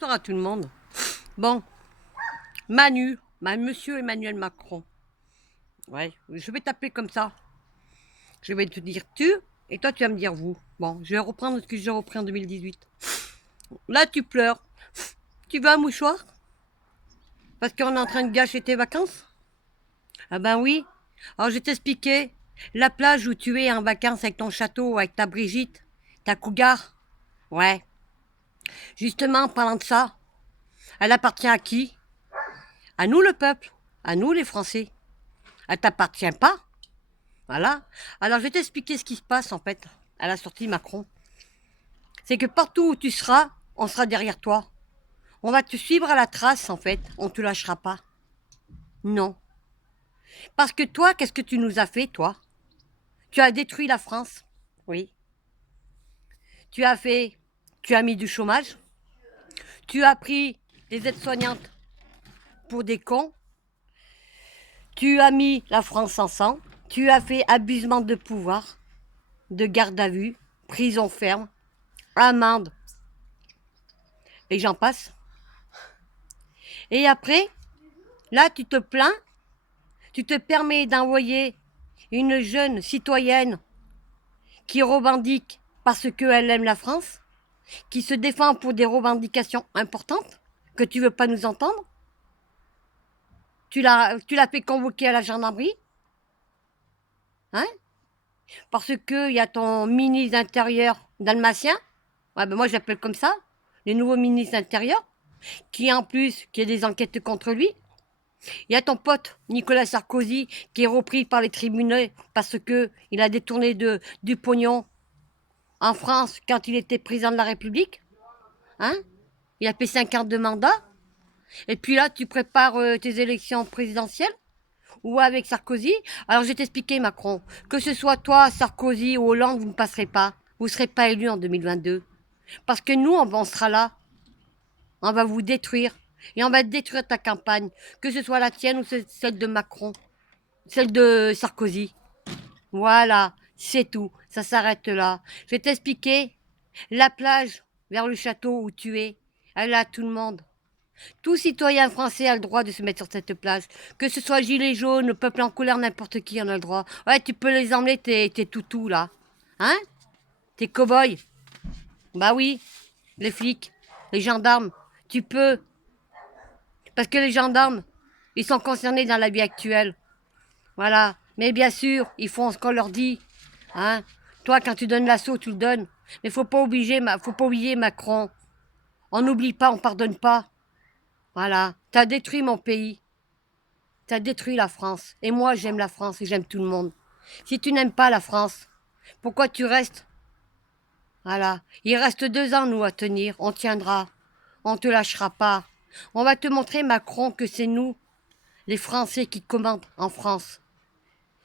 Bonsoir à tout le monde. Bon, Monsieur Emmanuel Macron. Ouais, je vais t'appeler comme ça. Je vais te dire tu, et toi tu vas me dire vous. Bon, je vais reprendre ce que j'ai repris en 2018. Là, tu pleures. Tu veux un mouchoir? Parce qu'on est en train de gâcher tes vacances? Ah ben oui. Alors je vais t'expliquer. La plage où tu es en vacances avec ton château, avec ta Brigitte, ta cougar. Ouais. Justement, en parlant de ça, elle appartient à qui? À nous le peuple. À nous les Français. Elle t'appartient pas. Voilà. Alors, je vais t'expliquer ce qui se passe, en fait, à la sortie Macron. C'est que partout où tu seras, on sera derrière toi. On va te suivre à la trace, en fait. On ne te lâchera pas. Non. Parce que toi, qu'est-ce que tu nous as fait, toi? Tu as détruit la France. Oui. Tu as fait... Tu as mis du chômage. Tu as pris des aides-soignantes pour des cons. Tu as mis la France en sang. Tu as fait abusement de pouvoir, de garde à vue, prison ferme, amende, et j'en passe. Et après, là, tu te plains, tu te permets d'envoyer une jeune citoyenne qui revendique parce qu'elle aime la France, qui se défend pour des revendications importantes que tu veux pas nous entendre. Tu l'as fait convoquer à la gendarmerie, hein, parce qu'il y a ton ministre d'Intérieur dalmatien, ouais, ben moi j'appelle comme ça, les nouveaux ministres d'Intérieur, qui en plus, qui a des enquêtes contre lui. Il y a ton pote Nicolas Sarkozy qui est repris par les tribunaux parce qu'il a détourné du pognon en France quand il était président de la République. Hein, il a fait 5 ans de mandat. Et puis là, tu prépares tes élections présidentielles ou avec Sarkozy. Alors je vais t'expliquer, Macron, que ce soit toi, Sarkozy ou Hollande, vous ne passerez pas. Vous ne serez pas élu en 2022. Parce que nous, on sera là. On va vous détruire. Et on va détruire ta campagne. Que ce soit la tienne ou celle de Macron. Celle de Sarkozy. Voilà, c'est tout. Ça s'arrête là. Je vais t'expliquer. La plage vers le château où tu es, elle est à tout le monde. Tout citoyen français a le droit de se mettre sur cette plage. Que ce soit gilet jaune, le peuple en couleur, n'importe qui en a le droit. Ouais, tu peux les emmener, tes toutous là. Hein? Tes cow-boys. Bah oui, les flics, les gendarmes. Tu peux. Parce que les gendarmes, ils sont concernés dans la vie actuelle. Voilà. Mais bien sûr, ils font ce qu'on leur dit. Hein? Toi, quand tu donnes l'assaut, tu le donnes. Mais faut pas oublier Macron. On n'oublie pas, on pardonne pas. Voilà. T'as détruit mon pays. T'as détruit la France. Et moi, j'aime la France et j'aime tout le monde. Si tu n'aimes pas la France, pourquoi tu restes? Voilà. Il reste 2 ans, nous, à tenir. On tiendra. On te lâchera pas. On va te montrer, Macron, que c'est nous, les Français, qui commandent en France.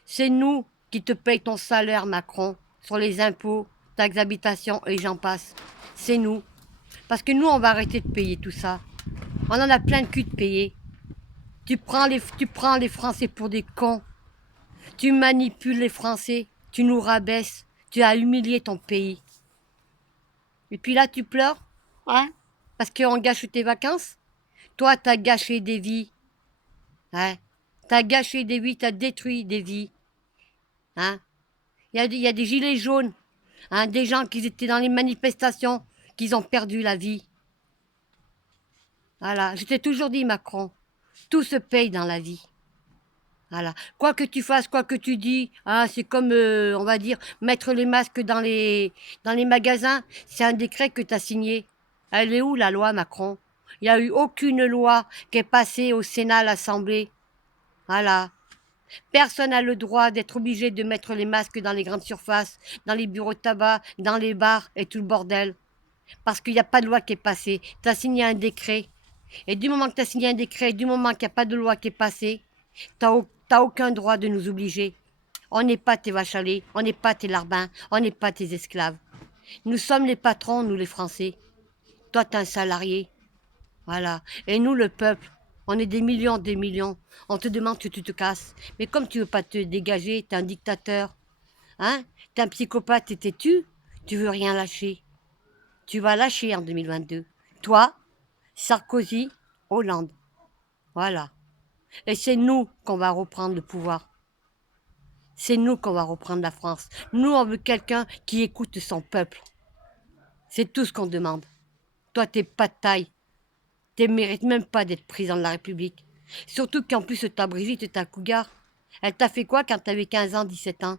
C'est nous qui te payons ton salaire, Macron, sur les impôts, taxes d'habitation et j'en passe. C'est nous. Parce que nous, on va arrêter de payer tout ça. On en a plein de cul de payer. Tu prends les Français pour des cons. Tu manipules les Français. Tu nous rabaisses. Tu as humilié ton pays. Et puis là, tu pleures, hein, parce qu'on gâche tes vacances. Toi, t'as gâché des vies. Hein. T'as gâché des vies, t'as détruit des vies. Hein. Il y a des gilets jaunes, hein, des gens qui étaient dans les manifestations, qui ont perdu la vie. Voilà, je t'ai toujours dit, Macron, tout se paye dans la vie. Voilà, quoi que tu fasses, quoi que tu dis, hein, c'est comme, on va dire, mettre les masques dans les magasins. C'est un décret que tu as signé. Elle est où la loi, Macron? Il n'y a eu aucune loi qui est passée au Sénat, à l'Assemblée. Voilà. Personne n'a le droit d'être obligé de mettre les masques dans les grandes surfaces, dans les bureaux de tabac, dans les bars et tout le bordel. Parce qu'il n'y a pas de loi qui est passée. Tu as signé un décret. Et du moment que tu as signé un décret, du moment qu'il n'y a pas de loi qui est passée, t'as aucun droit de nous obliger. On n'est pas tes vaches à lait, on n'est pas tes larbins, on n'est pas tes esclaves. Nous sommes les patrons, nous les Français. Toi, t'es un salarié. Voilà. Et nous, le peuple, on est des millions, des millions. On te demande que tu te casses. Mais comme tu veux pas te dégager, t'es un dictateur. Hein? T'es un psychopathe et t'es tu veux rien lâcher. Tu vas lâcher en 2022. Toi, Sarkozy, Hollande. Voilà. Et c'est nous qu'on va reprendre le pouvoir. C'est nous qu'on va reprendre la France. Nous, on veut quelqu'un qui écoute son peuple. C'est tout ce qu'on demande. Toi, t'es pas de taille. Tu mérites même pas d'être président de la République. Surtout qu'en plus, ta Brigitte, ta cougar. Elle t'a fait quoi quand t'avais 15 ans, 17 ans?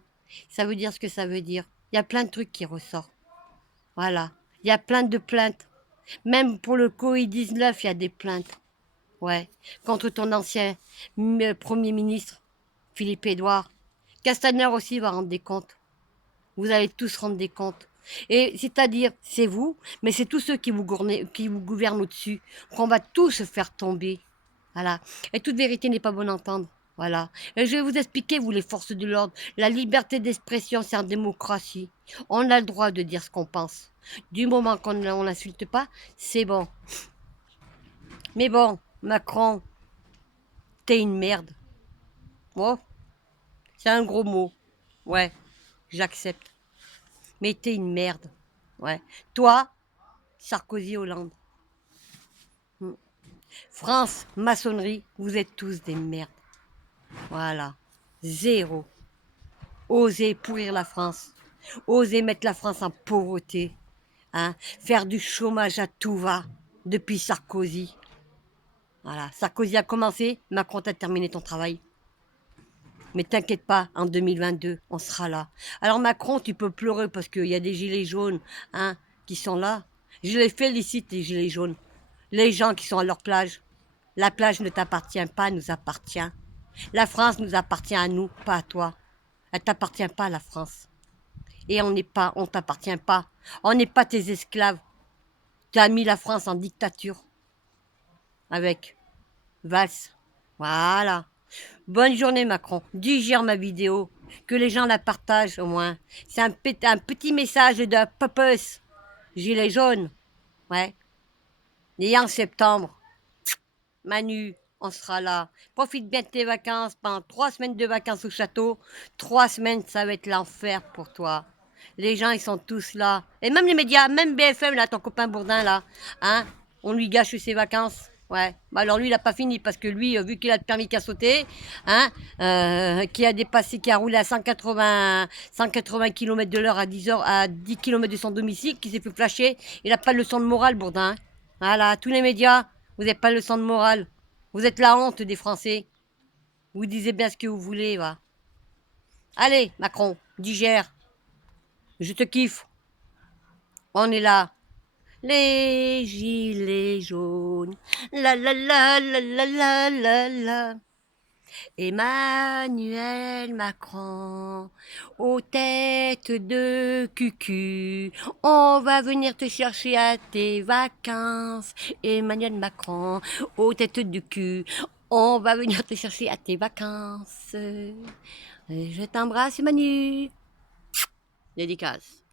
Ça veut dire ce que ça veut dire. Il y a plein de trucs qui ressortent. Voilà. Il y a plein de plaintes. Même pour le Covid-19, il y a des plaintes. Ouais. Contre ton ancien Premier ministre, Philippe Édouard. Castaner aussi va rendre des comptes. Vous allez tous rendre des comptes. Et c'est-à-dire, c'est vous, mais c'est tous ceux qui vous gouvernent au-dessus, qu'on va tous faire tomber. Voilà. Et toute vérité n'est pas bonne à entendre. Voilà. Et je vais vous expliquer, vous, les forces de l'ordre, la liberté d'expression, c'est en démocratie. On a le droit de dire ce qu'on pense. Du moment qu'on n'insulte pas, c'est bon. Mais bon, Macron, t'es une merde. Oh, c'est un gros mot. Ouais, j'accepte. Mais t'es une merde. Ouais. Toi, Sarkozy, Hollande. Hmm. France, maçonnerie, vous êtes tous des merdes. Voilà. Zéro. Osez pourrir la France. Osez mettre la France en pauvreté. Hein. Faire du chômage à tout va depuis Sarkozy. Voilà. Sarkozy a commencé, Macron t'a terminé ton travail. Mais t'inquiète pas, en 2022, on sera là. Alors Macron, tu peux pleurer parce qu'il y a des gilets jaunes hein, qui sont là. Je les félicite, les gilets jaunes. Les gens qui sont à leur plage. La plage ne t'appartient pas, nous appartient. La France nous appartient à nous, pas à toi. Elle t'appartient pas, la France. Et on t'appartient pas. On n'est pas tes esclaves. Tu as mis la France en dictature. Avec Valls. Voilà. Bonne journée, Macron. Digère ma vidéo. Que les gens la partagent, au moins. C'est un petit message de purpose. Gilet jaune. Ouais. Et en septembre, Manu, on sera là. Profite bien de tes vacances. Pendant 3 semaines de vacances au château. 3 semaines, ça va être l'enfer pour toi. Les gens, ils sont tous là. Et même les médias, même BFM, là, ton copain Bourdin, là. Hein, on lui gâche ses vacances. Ouais. Bah alors lui, il n'a pas fini parce que lui, vu qu'il a le permis qu'à sauter, hein, qui a dépassé, qui a roulé à 180 km de l'heure à 10 heures, à 10 km de son domicile, qui s'est fait flasher, il n'a pas de leçon de morale, Bourdin. Voilà, tous les médias, vous n'avez pas de leçon de morale. Vous êtes la honte des Français. Vous disiez bien ce que vous voulez, va. Allez, Macron, digère. Je te kiffe. On est là. Les gilets jaunes. La la la la la la la la. Emmanuel Macron, aux têtes de cucu, on va venir te chercher à tes vacances. Emmanuel Macron, aux têtes de cul, on va venir te chercher à tes vacances. Je t'embrasse, Manu. Dédicace.